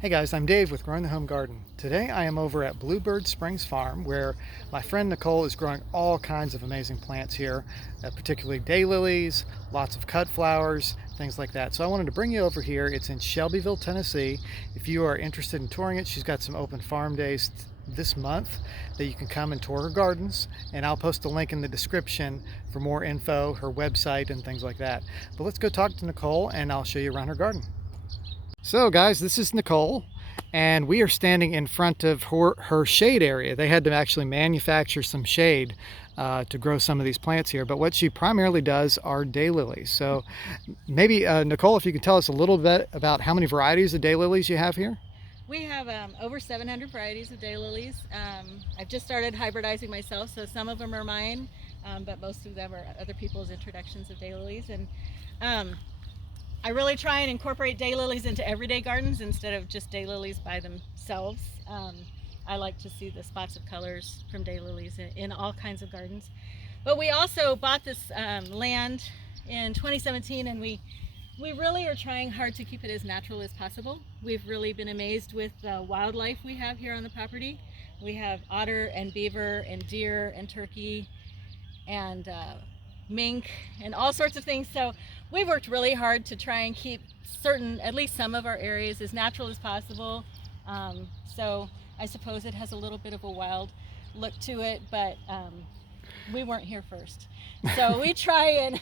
Hey guys, I'm Dave with Growing the Home Garden. Today I am over at Bluebird Springs Farm where my friend Nicole is growing all kinds of amazing plants here, particularly daylilies, lots of cut flowers, things like that. So I wanted to bring you over here. It's in Shelbyville, Tennessee. If you are interested in touring it, she's got some open farm days this month that you can come and tour her gardens, and I'll post a link in the description for more info, her website and things like that. But let's go talk to Nicole and I'll show you around her garden. So guys, this is Nicole, and we are standing in front of her shade area. They had to actually manufacture some shade to grow some of these plants here, but what she primarily does are daylilies. So maybe Nicole, if you can tell us a little bit about how many varieties of daylilies you have here. We have over 700 varieties of daylilies. I've just started hybridizing myself, so some of them are mine, but most of them are other people's introductions of daylilies. And I really try and incorporate daylilies into everyday gardens instead of just daylilies by themselves. I like to see the spots of colors from daylilies in all kinds of gardens. But we also bought this land in 2017, and we really are trying hard to keep it as natural as possible. We've really been amazed with the wildlife we have here on the property. We have otter and beaver and deer and turkey and mink and all sorts of things. So we've worked really hard to try and keep at least some of our areas as natural as possible. So I suppose it has a little bit of a wild look to it, but we weren't here first. So we try and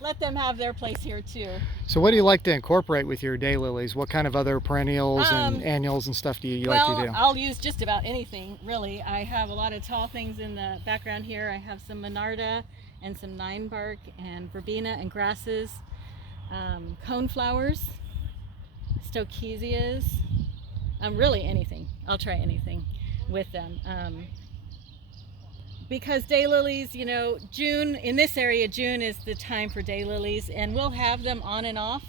let them have their place here too. So what do you like to incorporate with your daylilies? What kind of other perennials and annuals and stuff do you like to do? I'll use just about anything, really. I have a lot of tall things in the background here. I have some monarda and some ninebark and verbena and grasses, coneflowers, stochesias, really anything. I'll try anything with them. Because daylilies, you know, June, in this area, June is the time for daylilies, and we'll have them on and off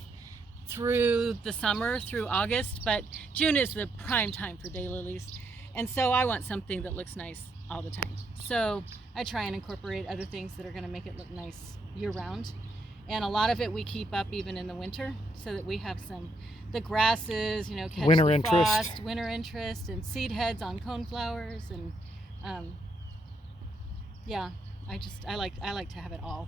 through the summer, through August, but June is the prime time for daylilies. And so I want something that looks nice all the time. So I try and incorporate other things that are gonna make it look nice year round. And a lot of it we keep up even in the winter so that we have the grasses, you know, catch winter the interest. frost, winter interest, and seed heads on coneflowers, and yeah, I like to have it all.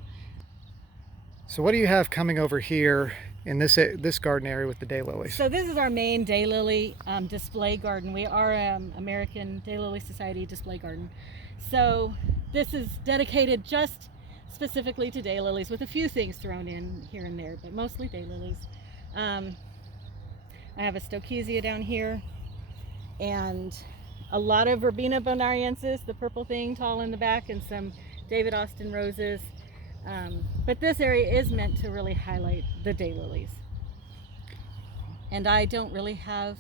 So what do you have coming over here in this garden area with the daylilies? So this is our main daylily display garden. We are American Daylily Society display garden. So this is dedicated just specifically to daylilies, with a few things thrown in here and there, but mostly daylilies. I have a stochesia down here, and a lot of verbena bonariensis, the purple thing tall in the back, and some David Austin roses. But this area is meant to really highlight the daylilies. And I don't really have,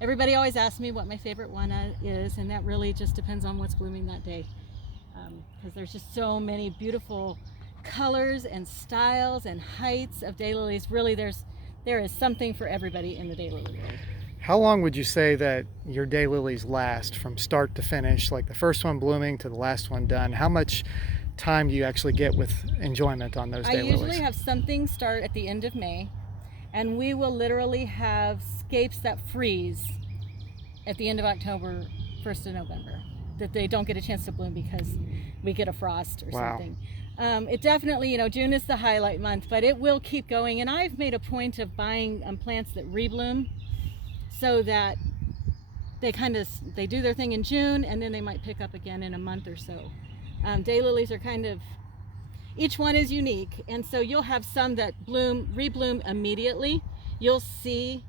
everybody always asks me what my favorite one is, and that really just depends on what's blooming that day. Because there's just so many beautiful colors and styles and heights of daylilies. Really, there is something for everybody in the daylily world. How long would you say that your daylilies last from start to finish, like the first one blooming to the last one done? How much time do you actually get with enjoyment on those daylilies? I usually have something start at the end of May, and we will literally have scapes that freeze at the end of October, 1st of November, that they don't get a chance to bloom because we get a frost or something. It definitely, you know, June is the highlight month, but it will keep going. And I've made a point of buying plants that rebloom, so that they do their thing in June, and then they might pick up again in a month or so. Daylilies are each one is unique, and so you'll have some that rebloom immediately. You'll see,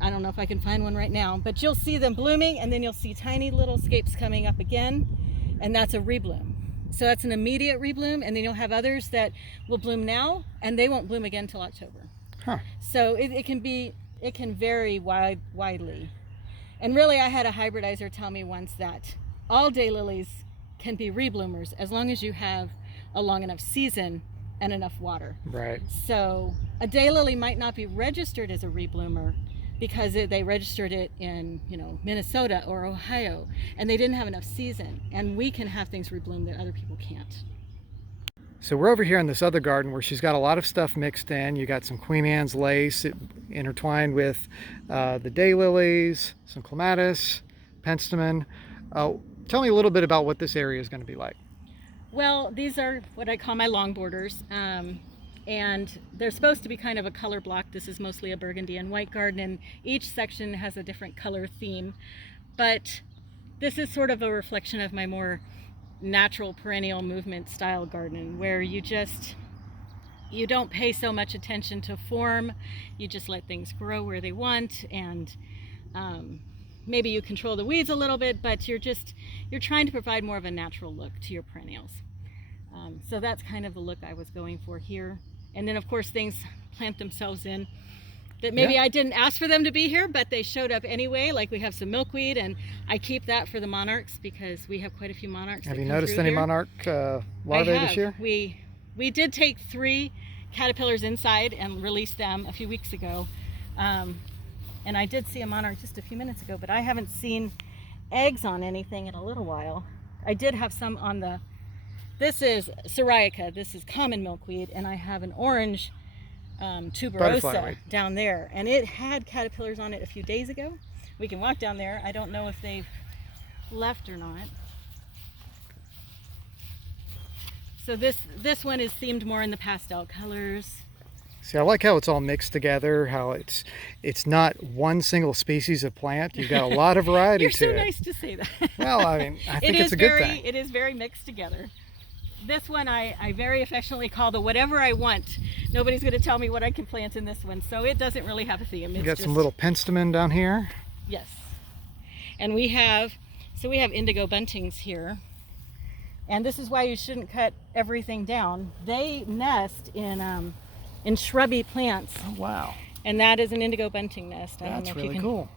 I don't know if I can find one right now, but you'll see them blooming, and then you'll see tiny little scapes coming up again, and that's a rebloom. So that's an immediate rebloom, and then you'll have others that will bloom now, and they won't bloom again until October. Huh. So it can vary widely. And really, I had a hybridizer tell me once that all daylilies can be rebloomers as long as you have a long enough season and enough water. Right. So a daylily might not be registered as a rebloomer because they registered it in, you know, Minnesota or Ohio, and they didn't have enough season. And we can have things rebloom that other people can't. So we're over here in this other garden where she's got a lot of stuff mixed in. You got some Queen Anne's lace intertwined with the daylilies, some clematis, penstemon. Tell me a little bit about what this area is going to be like. Well, these are what I call my long borders, and they're supposed to be kind of a color block. This is mostly a burgundy and white garden, and each section has a different color theme. But this is sort of a reflection of my more natural perennial movement style garden, where you don't pay so much attention to form. You just let things grow where they want, and maybe you control the weeds a little bit, but you're trying to provide more of a natural look to your perennials. So that's kind of the look I was going for here. And then of course things plant themselves in that maybe I didn't ask for them to be here, but they showed up anyway. Like we have some milkweed, and I keep that for the monarchs because we have quite a few monarchs. Have you noticed any monarch larvae this year? We did take 3 caterpillars inside and release them a few weeks ago. And I did see a monarch just a few minutes ago, but I haven't seen eggs on anything in a little while. I did have some on this is Syriaca, this is common milkweed, and I have an orange tuberosa down there, and it had caterpillars on it a few days ago. We can walk down there. I don't know if they've left or not. So this one is themed more in the pastel colors. See, I like how it's all mixed together, how it's not one single species of plant. You've got a lot of variety to it. You're so nice to say that. Well, I mean, I think it's a good thing. It is very mixed together. This one I very affectionately call the whatever I want. Nobody's going to tell me what I can plant in this one, so it doesn't really have a theme. You got some little penstemon down here. Yes. And we have indigo buntings here. And this is why you shouldn't cut everything down. They nest in shrubby plants. Oh, wow. And that is an indigo bunting nest. That's really cool.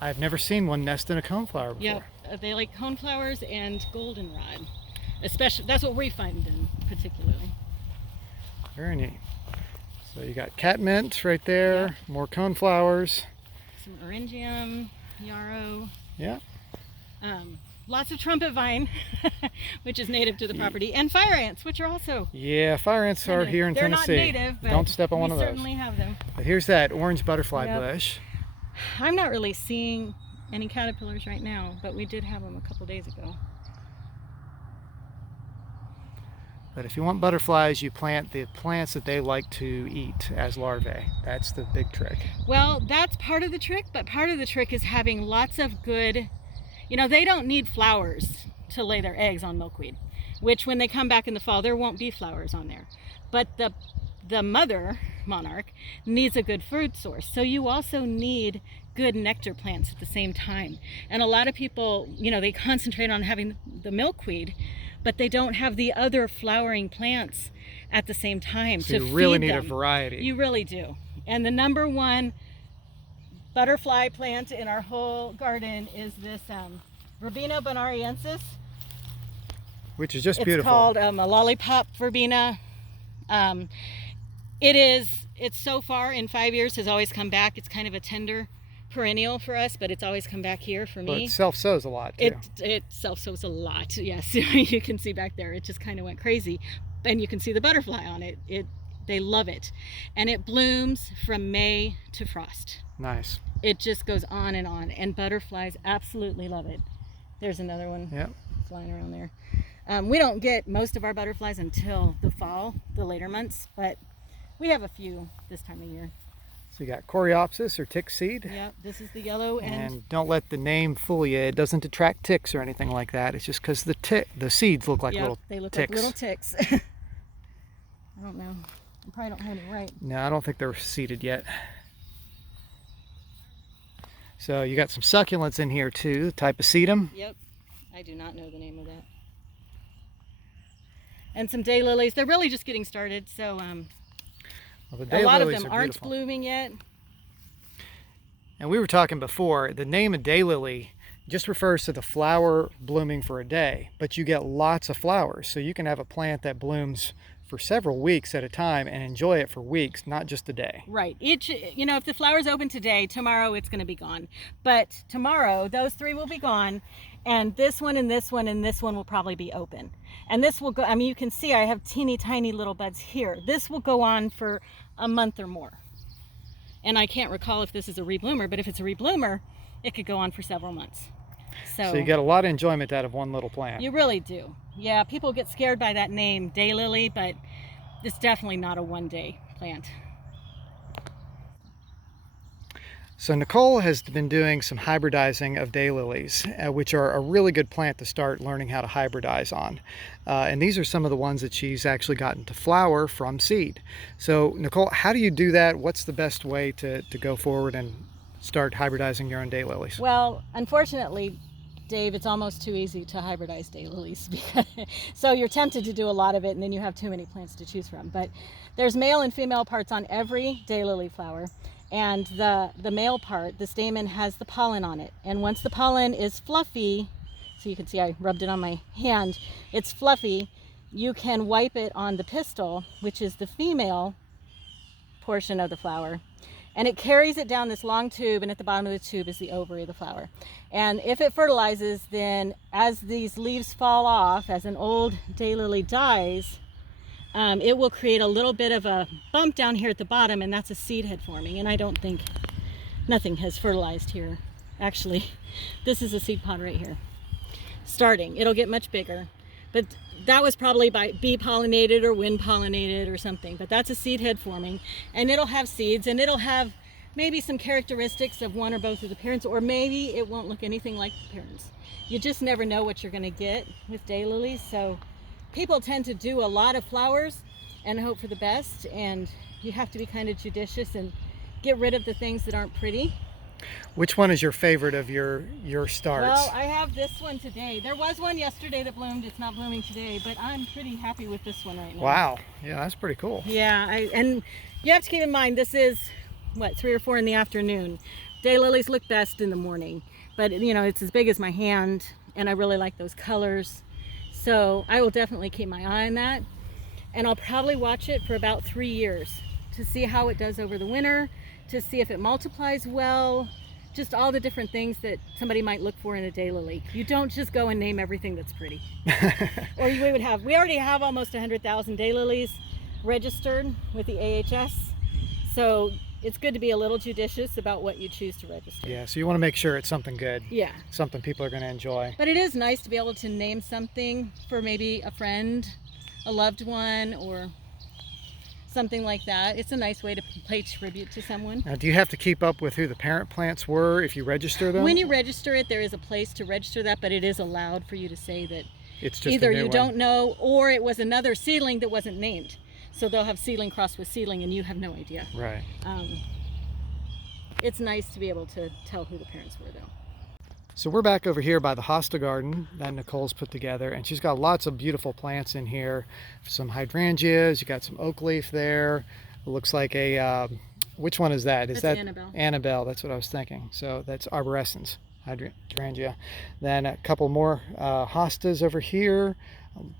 I've never seen one nest in a coneflower before. Yep, they like coneflowers and goldenrod. Especially, that's what we find them particularly. Very neat. So you got catmint right there, yep. More coneflowers. Some orangium, yarrow. Yeah. Lots of trumpet vine, which is native to the property, and fire ants, which are also. Yeah, fire ants are here in Tennessee. They're not native, but don't step on one of those. We certainly have them. But here's that orange butterfly bush. I'm not really seeing any caterpillars right now, but we did have them a couple days ago. But if you want butterflies, you plant the plants that they like to eat as larvae. That's the big trick. Well, that's part of the trick, but part of the trick is having lots of good, they don't need flowers to lay their eggs on milkweed, which when they come back in the fall, there won't be flowers on there. But the mother monarch needs a good food source. So you also need good nectar plants at the same time. And a lot of people, they concentrate on having the milkweed, but they don't have the other flowering plants at the same time to feed them. You really need a variety. You really do. And the number one butterfly plant in our whole garden is this Verbena bonariensis. Which is just beautiful. It's called a lollipop verbena. It's so far in 5 years has always come back. It's kind of a tender perennial for us, but it's always come back here for me. But it self-sows a lot too. It self-sows a lot, yes. You can see back there, it just kind of went crazy. And you can see the butterfly on it. They love it. And it blooms from May to frost. Nice. It just goes on, and butterflies absolutely love it. There's another one flying around there. We don't get most of our butterflies until the fall, the later months, but we have a few this time of year. So you got coreopsis or tick seed. Yeah, this is the yellow and don't let the name fool you. It doesn't attract ticks or anything like that. It's just because the seeds look like little ticks. They look like little ticks. I don't know. I probably don't have it right. No, I don't think they're seeded yet. So you got some succulents in here too, the type of sedum. Yep. I do not know the name of that. And some daylilies. They're really just getting started, so well, a lot of them aren't blooming yet. And we were talking before, the name of daylily just refers to the flower blooming for a day, but you get lots of flowers. So you can have a plant that blooms for several weeks at a time and enjoy it for weeks, not just a day. Right. Each, you know, if the flower's open today, tomorrow it's going to be gone. But tomorrow, those 3 will be gone, and this one and this one and this one will probably be open. And this will go, I mean, you can see I have teeny tiny little buds here. This will go on for a month or more. And I can't recall if this is a rebloomer, but if it's a rebloomer, it could go on for several months. So you get a lot of enjoyment out of one little plant. You really do. Yeah, people get scared by that name, daylily, but it's definitely not a one-day plant. So Nicole has been doing some hybridizing of daylilies, which are a really good plant to start learning how to hybridize on. And these are some of the ones that she's actually gotten to flower from seed. So Nicole, how do you do that? What's the best way to go forward and start hybridizing your own daylilies? Well, unfortunately, Dave, it's almost too easy to hybridize daylilies. So you're tempted to do a lot of it, and then you have too many plants to choose from. But there's male and female parts on every daylily flower. And the male part, the stamen, has the pollen on it. And once the pollen is fluffy, so you can see I rubbed it on my hand, it's fluffy, you can wipe it on the pistil, which is the female portion of the flower. And it carries it down this long tube, and at the bottom of the tube is the ovary of the flower. And if it fertilizes, then as these leaves fall off, as an old daylily dies, it will create a little bit of a bump down here at the bottom, and that's a seed head forming. And I don't think, nothing has fertilized here. Actually, this is a seed pod right here. Starting, it'll get much bigger, but that was probably by bee pollinated or wind pollinated or something. But that's a seed head forming, and it'll have seeds, and it'll have maybe some characteristics of one or both of the parents, or maybe it won't look anything like the parents. You just never know what you're going to get with daylilies. So people tend to do a lot of flowers and hope for the best, and you have to be kind of judicious and get rid of the things that aren't pretty. Which one is your favorite of your starts? Well, I have this one today. There was one yesterday that bloomed. It's not blooming today, but I'm pretty happy with this one right now. Wow. Yeah, that's pretty cool. Yeah, and you have to keep in mind, this is, what, 3 or 4 in the afternoon. Daylilies look best in the morning, but you know, it's as big as my hand, and I really like those colors. So I will definitely keep my eye on that, and I'll probably watch it for about 3 years to see how it does over the winter, to see if it multiplies well, just all the different things that somebody might look for in a daylily. You don't just go and name everything that's pretty. Or we already have almost 100,000 daylilies registered with the AHS, so it's good to be a little judicious about what you choose to register. Yeah, so you want to make sure it's something good. Yeah. Something people are going to enjoy. But it is nice to be able to name something for maybe a friend, a loved one, or something like that. It's a nice way to pay tribute to someone. Now, do you have to keep up with who the parent plants were if you register them? When you register it, there is a place to register that, but it is allowed for you to say that it's just either a new you one. don't know, or it was another seedling that wasn't named. So they'll have seedling crossed with seedling, and you have no idea. Right. It's nice to be able to tell who the parents were, though. So we're back over here by the hosta garden that Nicole's put together, and she's got lots of beautiful plants in here. Some hydrangeas, you got some oak leaf there. It looks like a, which one is that? Is That's that Annabelle. Annabelle, that's what I was thinking. So that's arborescens, hydrangea. Then a couple more hostas over here,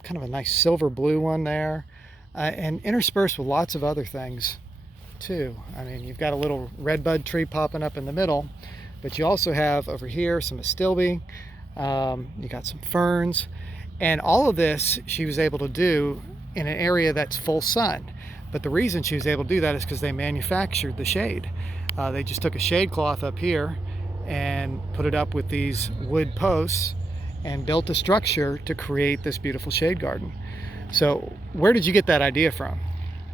kind of a nice silver blue one there, and interspersed with lots of other things too. I mean, you've got a little redbud tree popping up in the middle, but you also have over here some astilbe, you got some ferns, and all of this she was able to do in an area that's full sun. But the reason she was able to do that is because they manufactured the shade. They just took a shade cloth up here and put it up with these wood posts and built a structure to create this beautiful shade garden. So where did you get that idea from?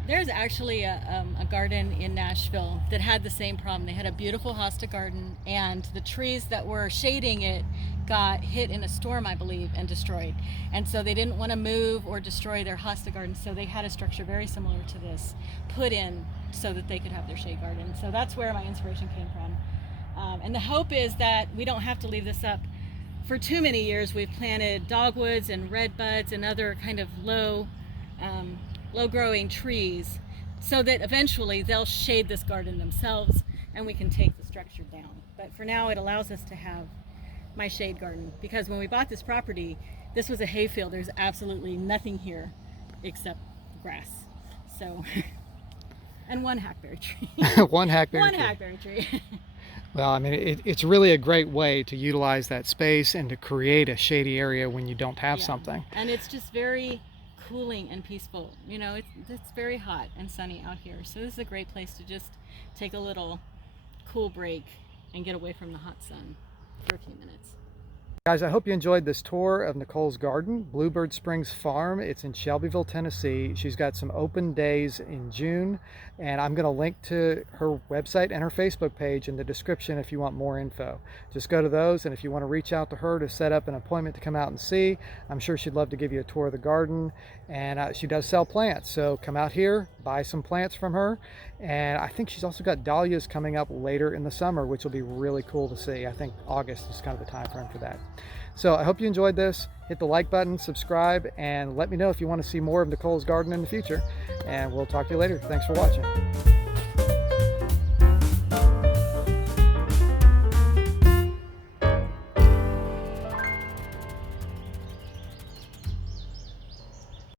There's actually a garden in Nashville that had the same problem. They had a beautiful hosta garden, and the trees that were shading it got hit in a storm, I believe, and destroyed. And so they didn't want to move or destroy their hosta garden, so they had a structure very similar to this put in so that they could have their shade garden. So that's where my inspiration came from. And the hope is that we don't have to leave this up for too many years. We've planted dogwoods and redbuds and other kind of low growing trees, so that eventually they'll shade this garden themselves and we can take the structure down. But for now, it allows us to have my shade garden, because when we bought this property, this was a hayfield. There's absolutely nothing here except grass. So, and one hackberry tree. One hackberry One tree. hackberry tree. Well, I mean, it's really a great way to utilize that space and to create a shady area when you don't have something. And it's just very cooling and peaceful. You know, it's very hot and sunny out here. So this is a great place to just take a little cool break and get away from the hot sun for a few minutes. Guys, I hope you enjoyed this tour of Nicole's garden, Bluebird Springs Farm. It's in Shelbyville, Tennessee. She's got some open days in June, and I'm going to link to her website and her Facebook page in the description if you want more info. Just go to those, and if you want to reach out to her to set up an appointment to come out and see, I'm sure she'd love to give you a tour of the garden. And she does sell plants, so come out here, buy some plants from her. And I think she's also got dahlias coming up later in the summer, which will be really cool to see. I think August is kind of the time frame for that. So I hope you enjoyed this. Hit the like button, subscribe, and let me know if you want to see more of Nicole's garden in the future. And we'll talk to you later. Thanks for watching.